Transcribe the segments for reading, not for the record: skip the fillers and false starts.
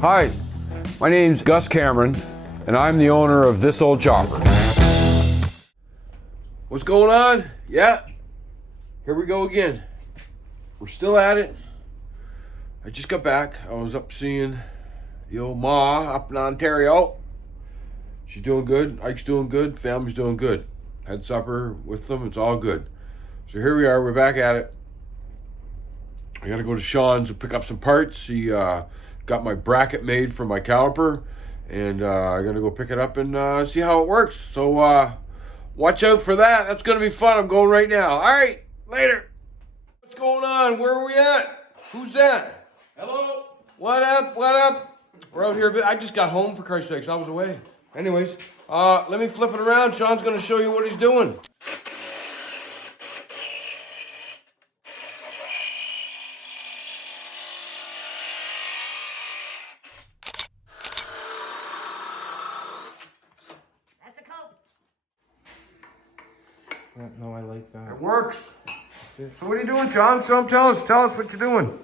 Hi, my name's Gus Cameron, and I'm the owner of This Old Chopper. What's going on? Yeah, here we go again. We're still at it. I just got back. I was up seeing the old Ma up in Ontario. She's doing good. Ike's doing good. Family's doing good. Had supper with them. It's all good. So here we are. We're back at it. I got to go to Sean's and pick up some parts. He got my bracket made for my caliper, and I got to go pick it up and see how it works. So watch out for that. That's going to be fun. I'm going right now. All right, later. What's going on? Where are we at? Who's that? Hello. What up? What up? We're out here. I just got home, for Christ's sakes. I was away. Anyways, let me flip it around. Sean's going to show you what he's doing. No, I like that. It works. That's it. So what are you doing, Sean? Tell us what you're doing.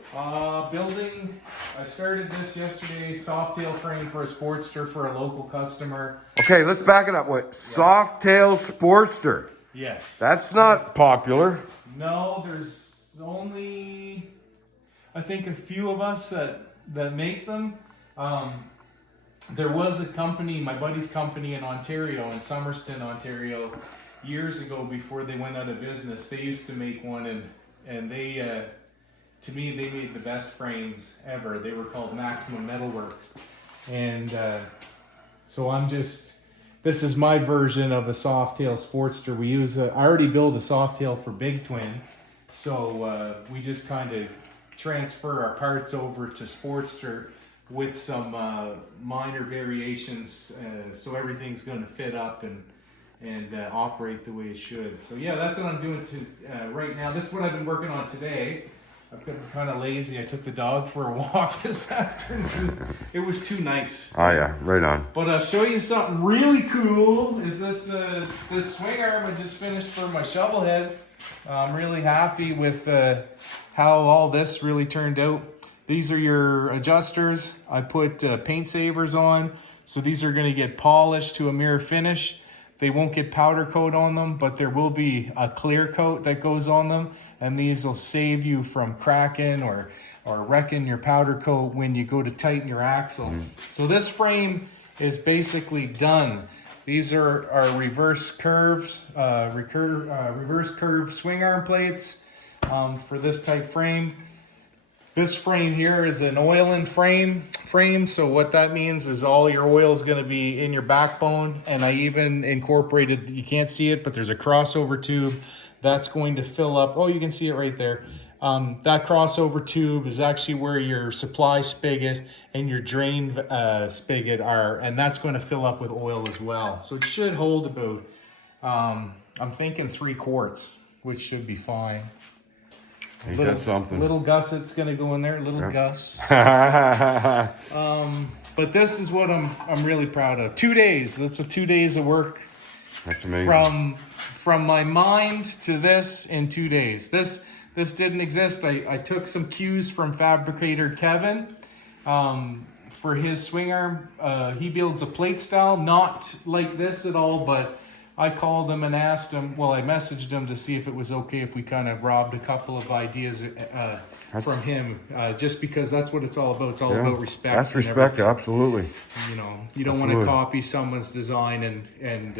Building. I started this yesterday. Soft tail frame for a Sportster for a local customer. Okay, let's back it up. What? Soft tail Sportster. Yes. That's not popular. No, there's only I think a few of us that make them. There was a company, my buddy's company in Ontario, in Somerston, Ontario, years ago before they went out of business. They used to make one, and they, to me, they made the best frames ever. They were called Maximum Metalworks. And so this is my version of a Softail Sportster. I already built a Softail for Big Twin, so we just kind of transfer our parts over to Sportster with some minor variations, so everything's going to fit up and operate the way it should. So yeah, that's what I'm doing right now. This is what I've been working on today. I've been kind of lazy. I took the dog for a walk this afternoon. It was too nice. Oh yeah, right on. But I'll show you something really cool. Is this swing arm I just finished for my shovel head. I'm really happy with how all this really turned out. These are your adjusters. I put paint savers on, so these are going to get polished to a mirror finish. They won't get powder coat on them, but there will be a clear coat that goes on them, and these will save you from cracking or wrecking your powder coat when you go to tighten your axle. So this frame is basically done. These are our reverse curves, reverse curve swing arm plates for this type frame. This frame here is an oil-in frame. So what that means is all your oil is going to be in your backbone. And I even incorporated, you can't see it, but there's a crossover tube that's going to fill up. Oh, you can see it right there. That crossover tube is actually where your supply spigot and your drain spigot are. And that's going to fill up with oil as well. So it should hold about, I'm thinking 3 quarts, which should be fine. Ain't that something? Little gusset's gonna go in there, Gus. But this is what I'm really proud of. 2 days. That's 2 days of work. That's amazing. From my mind to this in 2 days. This didn't exist. I took some cues from fabricator Kevin for his swing arm. He builds a plate style, not like this at all, but I called him and asked him, I messaged him to see if it was okay if we kind of robbed a couple of ideas from him, just because that's what it's all about. It's all about respect. That's respect, absolutely. You know, you don't want to copy someone's design and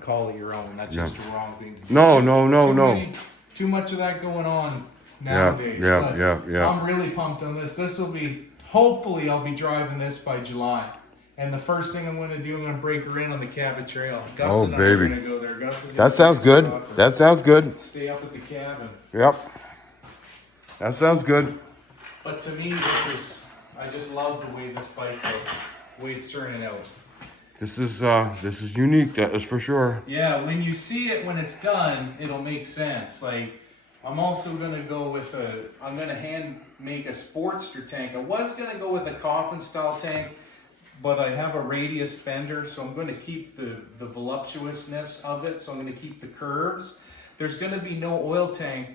call it your own. That's just a wrong thing to do. No. Too much of that going on nowadays. Yeah. I'm really pumped on this. Hopefully I'll be driving this by July. And the first thing I'm going to do, I'm going to break her in on the cabin trail. Gus and I are going to go there. Gus is that sounds good. That sounds good. Stay up at the cabin. Yep. That sounds good. But to me, I just love the way this bike looks, the way it's turning out. This is unique, that is for sure. Yeah, when you see it when it's done, it'll make sense. Like, I'm also going to go with I'm going to hand make a Sportster tank. I was going to go with a coffin style tank, but I have a radius fender, so I'm going to keep the voluptuousness of it. So I'm going to keep the curves. There's going to be no oil tank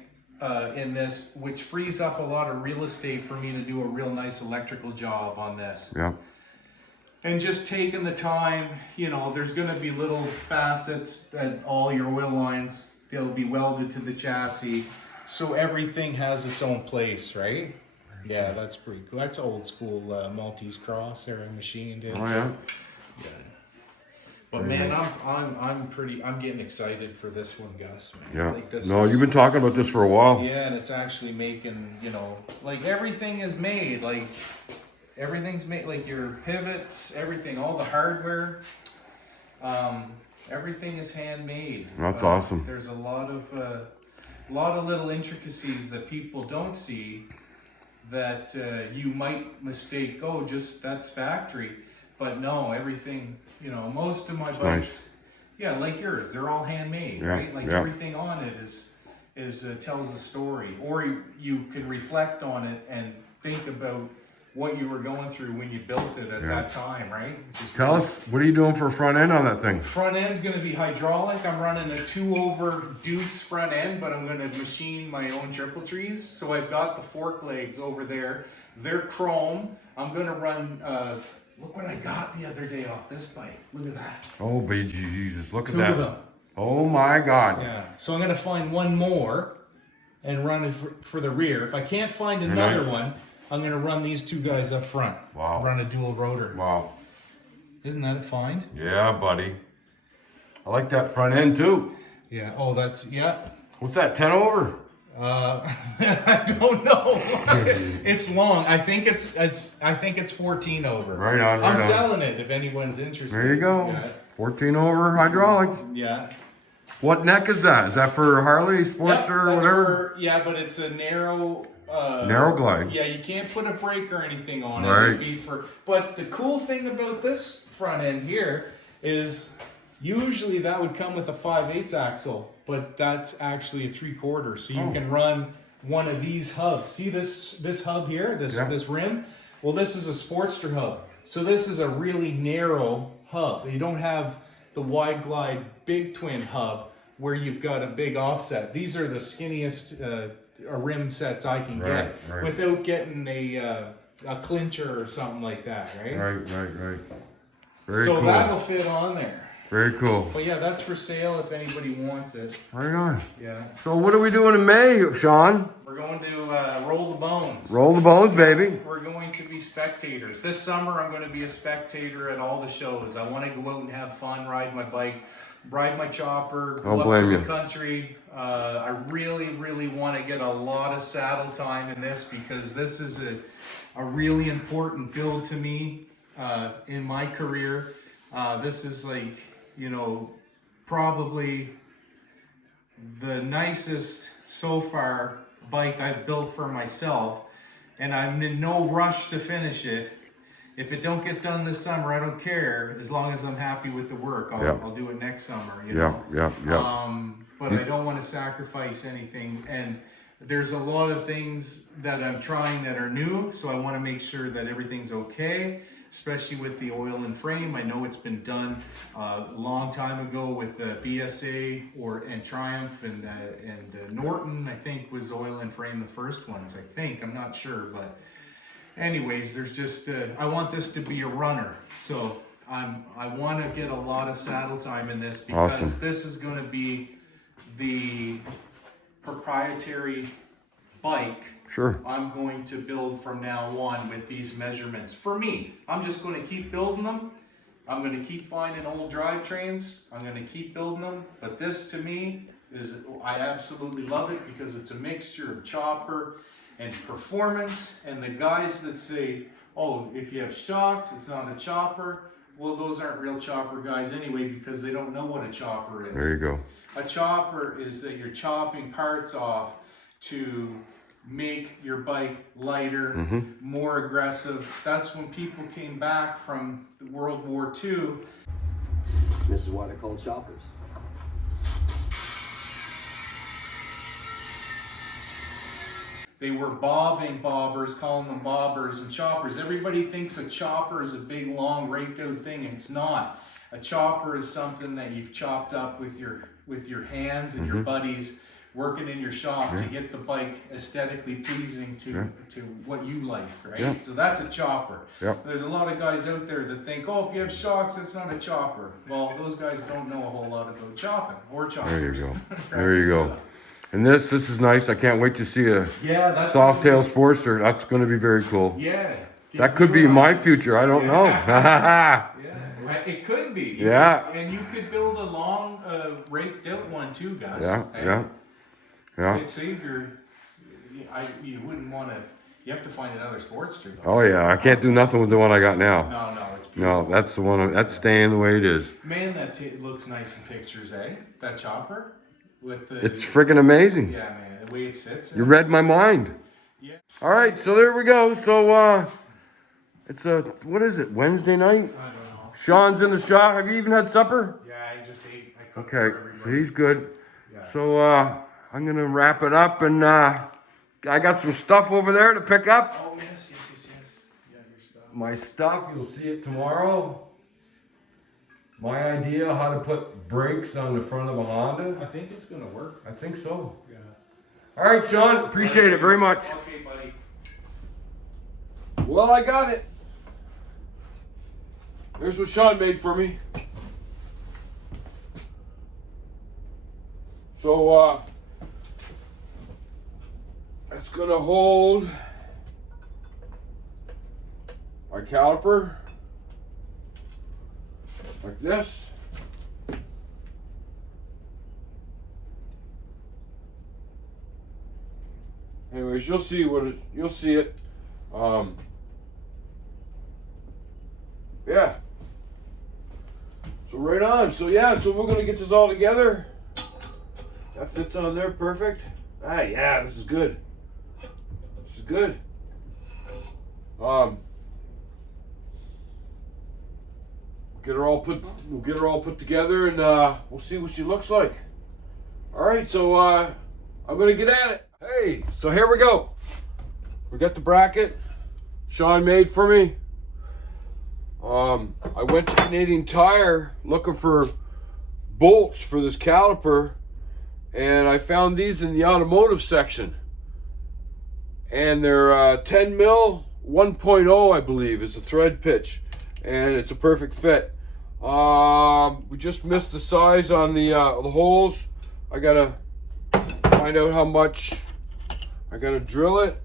in this, which frees up a lot of real estate for me to do a real nice electrical job on this. Yeah. And just taking the time, you know, there's going to be little facets that all your oil lines, they'll be welded to the chassis. So everything has its own place, right? Yeah, that's pretty cool. That's old school Maltese cross there, I machined it. Oh yeah. Yeah. But man, I'm getting excited for this one, Gus, man. Yeah. Like this No, you've been talking about this for a while. Yeah, and it's actually making, you know, like everything is made, like everything's made, like your pivots, everything, all the hardware, everything is handmade. That's awesome. There's a lot of little intricacies that people don't see that you might mistake. Oh, just that's factory, but no, everything. You know, most of my bikes, nice. Yeah, like yours, they're all handmade, Yeah, right? Like yeah. everything on it is tells a story, or you can reflect on it and think about what you were going through when you built it at that time, right? It's just Tell us, what are you doing for a front end on that thing? front end's going to be hydraulic. I'm running a 2-over deuce front end, but I'm going to machine my own triple trees. So I've got the fork legs over there. They're chrome. I'm going to run, look what I got the other day off this bike. Look at that. Oh, baby Jesus, look at 2 that. of them. Oh my God. Yeah. So I'm going to find one more and run it for the rear. If I can't find another Nice. one, I'm going to run these 2 guys up front. Wow. Run a dual rotor. Wow. Isn't that a find? Yeah, buddy. I like that front end too. Yeah. Oh, that's, yeah. What's that, 10 over? I don't know. It's long. I think it's 14 over. Right on, right I'm on. selling it if anyone's interested. There you go. Yeah. 14 over hydraulic. Yeah. What neck is that? Is that for Harley, Sportster, Yep, that's whatever? yeah, but it's a narrow. Narrow glide. Yeah, you can't put a brake or anything on it. Right. It would be but the cool thing about this front end here is usually that would come with a 5/8 axle, but that's actually a 3/4. So you can run one of these hubs. See this hub here, this rim? Well, this is a Sportster hub. So this is a really narrow hub. You don't have the wide glide big twin hub where you've got a big offset. These are the skinniest rim sets I can get without getting a clincher or something like that, right? Right. Very So cool. that'll fit on there. Very cool. But yeah, that's for sale if anybody wants it. Right on. Yeah. So what are we doing in May, Sean? We're going to roll the bones. Roll the bones, baby. We're going to be spectators. This summer, I'm going to be a spectator at all the shows. I want to go out and have fun, ride my bike, ride my chopper, go up to the country. I really, really want to get a lot of saddle time in this because this is a really important build to me in my career. This is like, you know, probably the nicest so far bike I've built for myself, and I'm in no rush to finish it. If it don't get done this summer, I don't care. As long as I'm happy with the work, I'll do it next summer. You know? But I don't want to sacrifice anything. And there's a lot of things that I'm trying that are new, so I want to make sure that everything's okay. Especially with the oil and frame. I know it's been done a long time ago with BSA and Triumph and Norton. I think was oil and frame the first ones. I think, I'm not sure, but anyways, there's just I want this to be a runner, so I want to get a lot of saddle time in this because this is going to be the proprietary bike. Sure. I'm going to build from now on with these measurements. For me, I'm just going to keep building them. I'm going to keep finding old drivetrains. I'm going to keep building them. But this to me I absolutely love it because it's a mixture of chopper and performance. And the guys that say, oh, if you have shocks, it's not a chopper. Well, those aren't real chopper guys anyway because they don't know what a chopper is. There you go. A chopper is that you're chopping parts off to make your bike lighter, more aggressive. That's when people came back from World War II. This is why they're called choppers. They were bobbers, calling them bobbers and choppers. Everybody thinks a chopper is a big, long, raked out thing. It's not. A chopper is something that you've chopped up with your hands and your buddies working in your shop to get the bike aesthetically pleasing to what you like, right? Yeah. So that's a chopper. Yeah. There's a lot of guys out there that think, oh, if you have shocks, it's not a chopper. Well, those guys don't know a whole lot about chopping or choppers. There you go. Right? There you go. So, And this is nice. I can't wait to see a yeah, that's Softail Sportster. That's going to be very cool. Yeah. That could be my future. I don't know. Yeah, it could be. Yeah. And you could build a long, raked out one too, guys. Yeah. It saved your. You wouldn't want to. You have to find another Sportster though. Oh yeah, I can't do nothing with the one I got now. No, it's beautiful. No, that's the one. That's staying the way it is. Man, that looks nice in pictures, eh? That chopper with the. It's freaking amazing. Yeah, man, the way it sits. You read my mind. Yeah. All right, so there we go. So it's what is it? Wednesday night. I don't know. Sean's in the shop. Have you even had supper? Yeah, I just ate. I cooked Okay, for so everybody. he's good. Yeah. So I'm gonna wrap it up, and I got some stuff over there to pick up. Oh yes. Yeah, your stuff. My stuff, you'll see it tomorrow. My idea how to put brakes on the front of a Honda. I think it's gonna work. I think so. Yeah. All right, Sean, appreciate it very much. Okay, buddy. Well, I got it. Here's what Sean made for me. So, it's gonna hold my caliper like this. Anyways, you'll see you'll see it. Yeah. So right on. So yeah, so we're gonna get this all together. That fits on there perfect. Ah, yeah, this is good. This is good. We'll get her all put together, and we'll see what she looks like. All right, so I'm gonna get at it. Hey, so here we go. We got the bracket Sean made for me. I went to Canadian Tire looking for bolts for this caliper, and I found these in the automotive section. And they're 10 mil 1.0, I believe, is the thread pitch, and it's a perfect fit. We just missed the size on the holes. I gotta find out how much. I gotta drill it.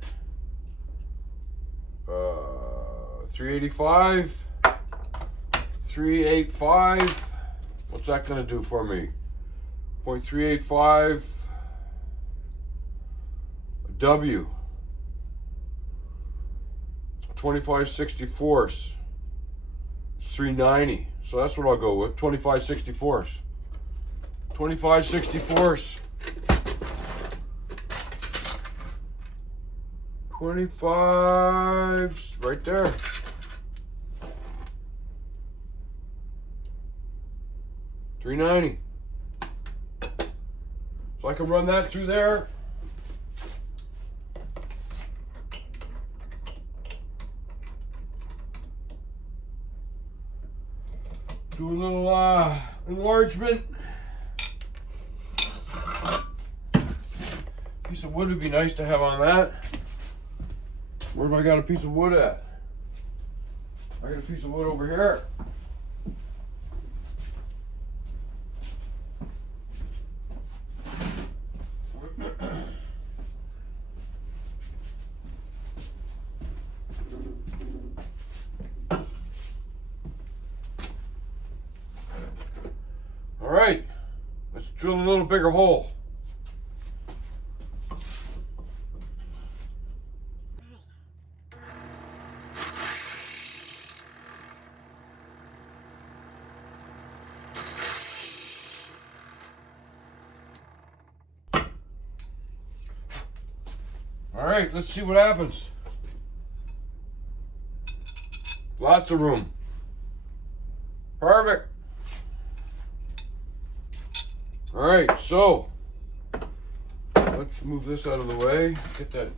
385. 385. What's that gonna do for me? 0.385 W. 25/64. It's 390. So that's what I'll go with. 25/64. 25/64. 25 right there. $390. So I can run that through there. Do a little enlargement. Piece of wood would be nice to have on that. Where have I got a piece of wood at? I got a piece of wood over here. All right, let's drill a little bigger hole. All right, let's see what happens. Lots of room. Perfect. All right, so let's move this out of the way. Get this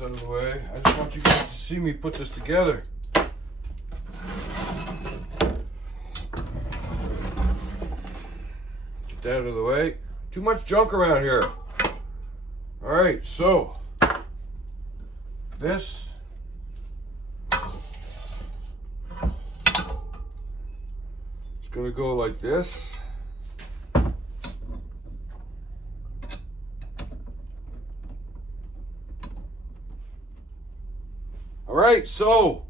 out of the way. I just want you guys to see me put this together. Get that out of the way. Too much junk around here. All right, so this is gonna go like this. All right, so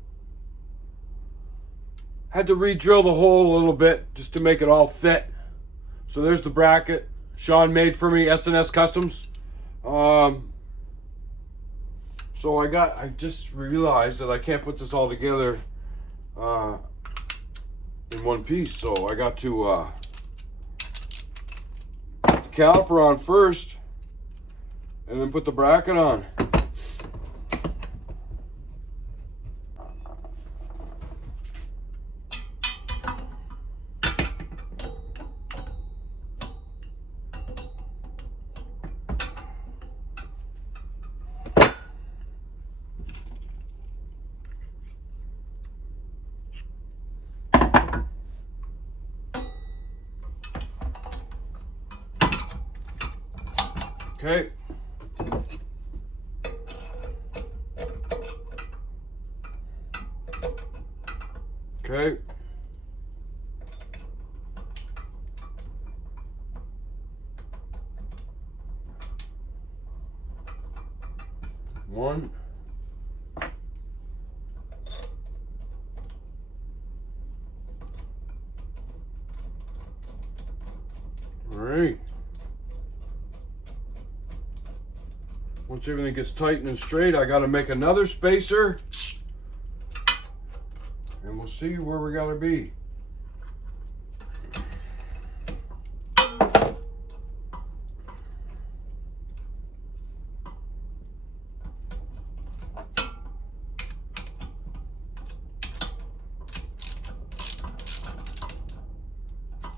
had to re-drill the hole a little bit just to make it all fit. So there's the bracket Sean made for me, S&S Customs. So I just realized that I can't put this all together in one piece. So I got to put the caliper on first and then put the bracket on. Okay. Okay. One. All right. Once everything gets tight and straight, I got to make another spacer. And we'll see where we got to be.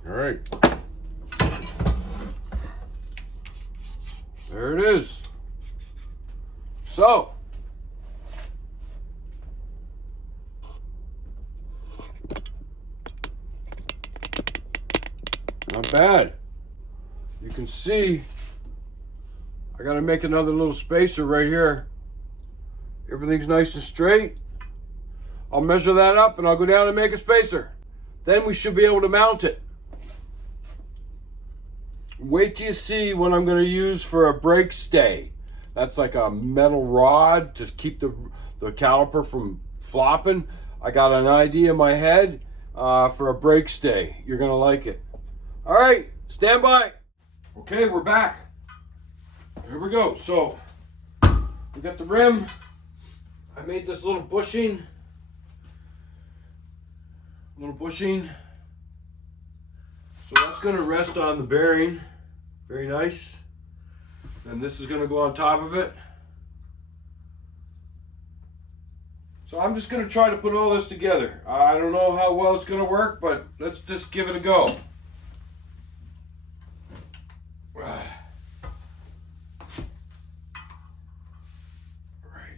All right. There it is. So, not bad. You can see I got to make another little spacer right here. Everything's nice and straight. I'll measure that up and I'll go down and make a spacer. Then we should be able to mount it. Wait till you see what I'm going to use for a brake stay. That's like a metal rod to keep the caliper from flopping. I got an idea in my head for a brake stay. You're going to like it. All right, stand by. Okay, we're back. Here we go. So we got the rim. I made this little bushing. So that's going to rest on the bearing. Very nice. And this is going to go on top of it. So I'm just going to try to put all this together. I don't know how well it's going to work, but let's just give it a go. Alright,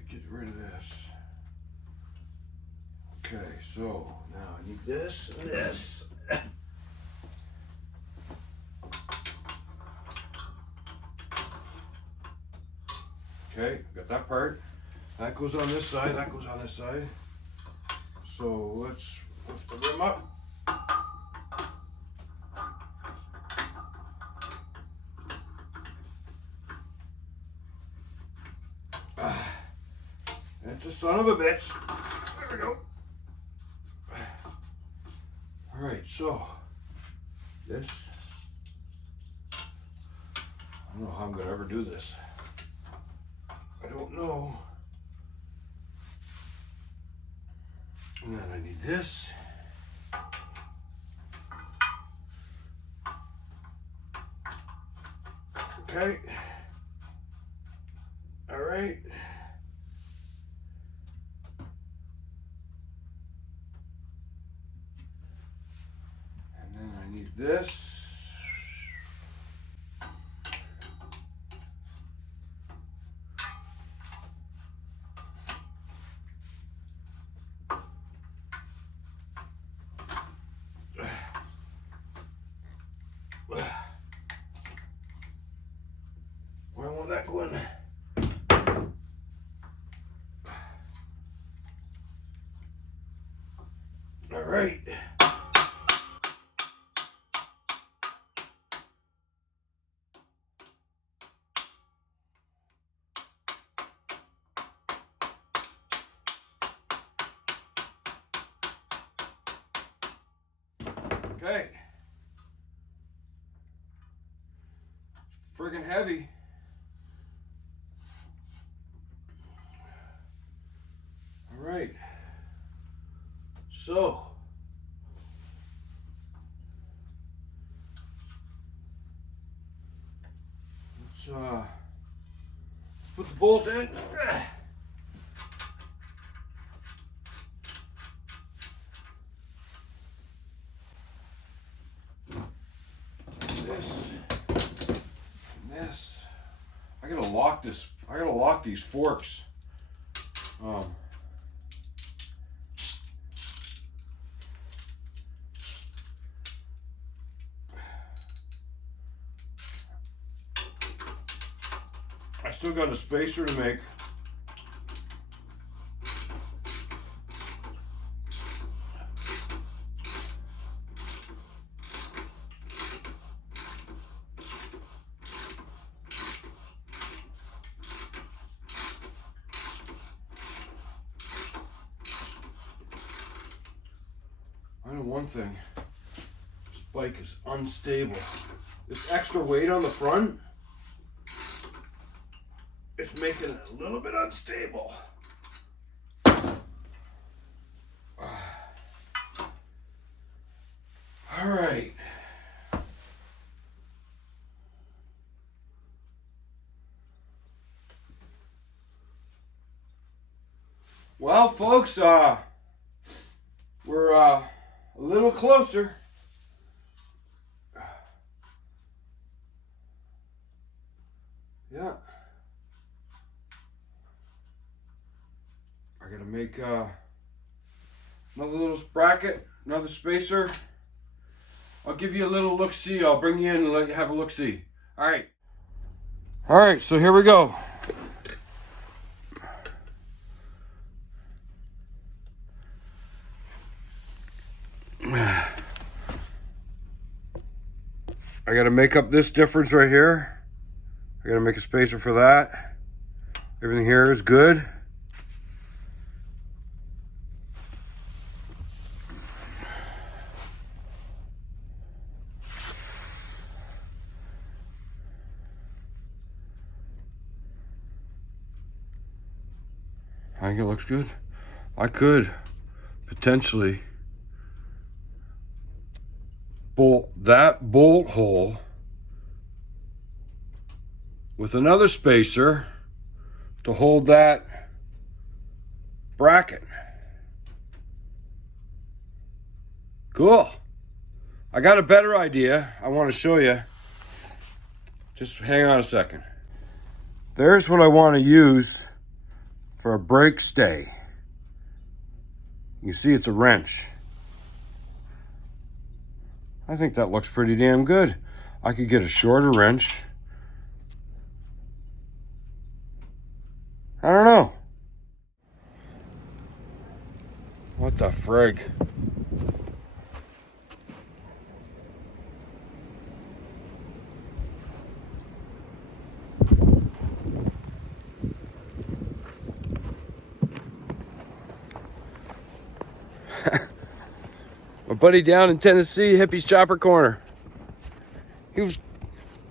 get rid of this. Okay, so now I need this and this. Okay, got that part. That goes on this side, that goes on this side. So let's lift the rim up. That's a son of a bitch. There we go. All right, so this, I don't know how I'm gonna ever do this. I don't know. And then I need this. Okay. All right. And then I need this. right. Okay. Friggin' heavy. All right. So, let's put the bolt in. This and this. I gotta lock this. I gotta lock these forks. I still got a spacer to make. I know one thing. This bike is unstable. This extra weight on the front, it's making it a little bit unstable. All right. Well, folks, we're a little closer. Yeah. I gotta make another little bracket, another spacer. I'll give you a little look-see. I'll bring you in and let you have a look-see. All right. All right, so here we go. I gotta make up this difference right here. I gotta make a spacer for that. Everything here is good. I think it looks good. I could potentially bolt that bolt hole with another spacer to hold that bracket. Cool. I got a better idea I want to show you. Just hang on a second. There's what I want to use for a brake stay. You see it's a wrench. I think that looks pretty damn good. I could get a shorter wrench. I don't know. What the frig? My buddy down in Tennessee, Hippie's Chopper Corner. He was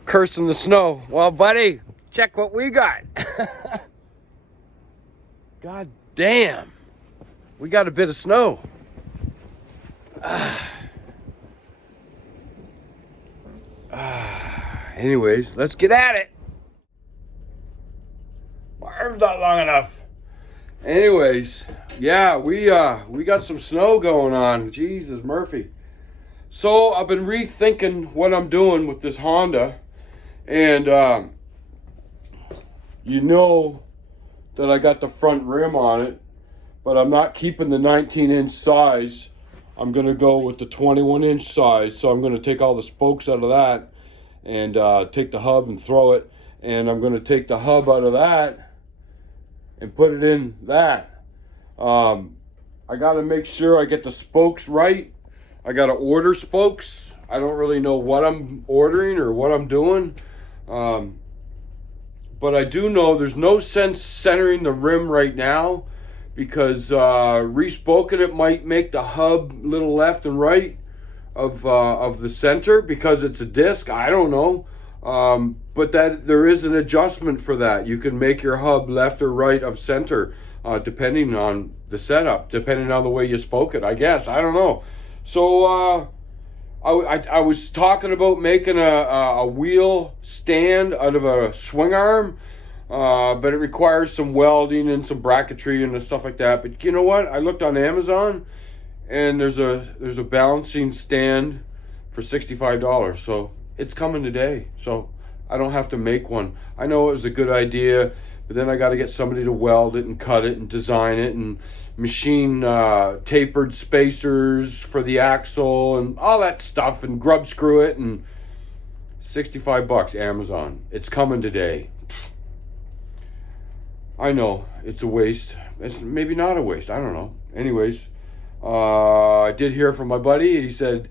cursing the snow. Well, buddy, check what we got. God damn. We got a bit of snow. Anyways, let's get at it. My arm's not long enough. Anyways, yeah, we got some snow going on. Jesus, Murphy. So I've been rethinking what I'm doing with this Honda, and you know that I got the front rim on it, but I'm not keeping the 19-inch size. I'm gonna go with the 21-inch size. So I'm gonna take all the spokes out of that and take the hub and throw it, and I'm gonna take the hub out of that and put it in that. I I got to make sure I get the spokes right. I got to order spokes. I don't really know what I'm ordering or what I'm doing. But I do know there's no sense centering the rim right now, because respoking it might make the hub a little left and right of the center because it's a disc. I don't know. But that there is an adjustment for that. You can make your hub left or right of center, depending on the setup, depending on the way you spoke it, I guess. I don't know. So I was talking about making a wheel stand out of a swing arm, but it requires some welding and some bracketry and stuff like that. But you know what? I looked on Amazon, and there's a balancing stand for $65. So it's coming today. So I don't have to make one. I know it was a good idea, but then I got to get somebody to weld it and cut it and design it and machine tapered spacers for the axle and all that stuff and grub screw it, and $65, Amazon. It's coming today. I know it's a waste. It's maybe not a waste. I don't know. Anyways, I did hear from my buddy. He said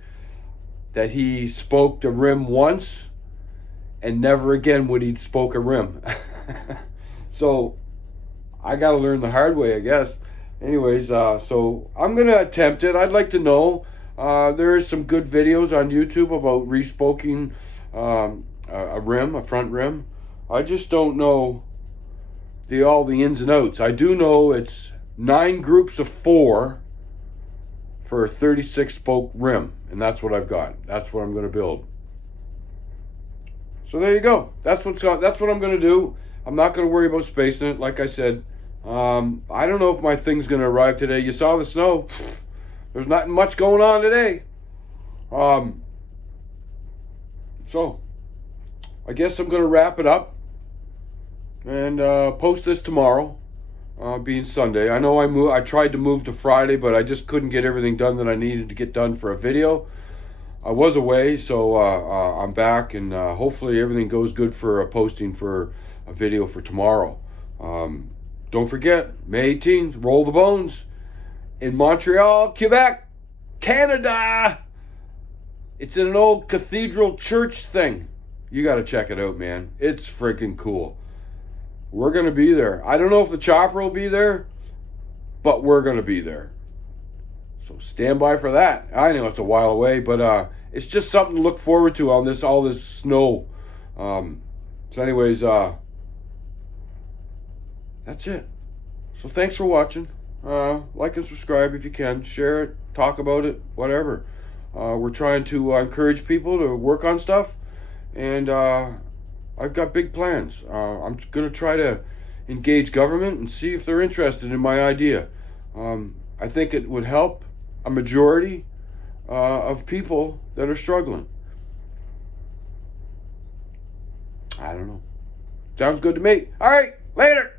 that he spoked a rim once and never again would he spoke a rim. So I got to learn the hard way, I guess. Anyways, so I'm going to attempt it. I'd like to know. There is some good videos on YouTube about respoking a rim, a front rim. I just don't know all the ins and outs. I do know it's 9 groups of 4 for a 36 spoke rim, and that's what I've got. That's what I'm going to build. So there you go. That's what I'm going to do. I'm not going to worry about spacing it, like I said. I don't know if my thing's going to arrive today. You saw the snow. There's not much going on today. So I guess I'm going to wrap it up and post this tomorrow, being Sunday. I know I tried to move to Friday, but I just couldn't get everything done that I needed to get done for a video. I was away, so I'm back, and hopefully everything goes good for a posting for a video for tomorrow. Don't forget, May 18th, Roll the Bones in Montreal, Quebec, Canada. It's in an old cathedral church thing. You got to check it out, man. It's freaking cool. We're going to be there. I don't know if the chopper will be there, but we're going to be there. So stand by for that. I know it's a while away, but it's just something to look forward to on all this snow. So anyways, that's it. So thanks for watching. Like and subscribe if you can. Share it, talk about it, whatever. We're trying to encourage people to work on stuff, and I've got big plans. I'm going to try to engage government and see if they're interested in my idea. I think it would help a majority of people that are struggling. I don't know. Sounds good to me. All right, later.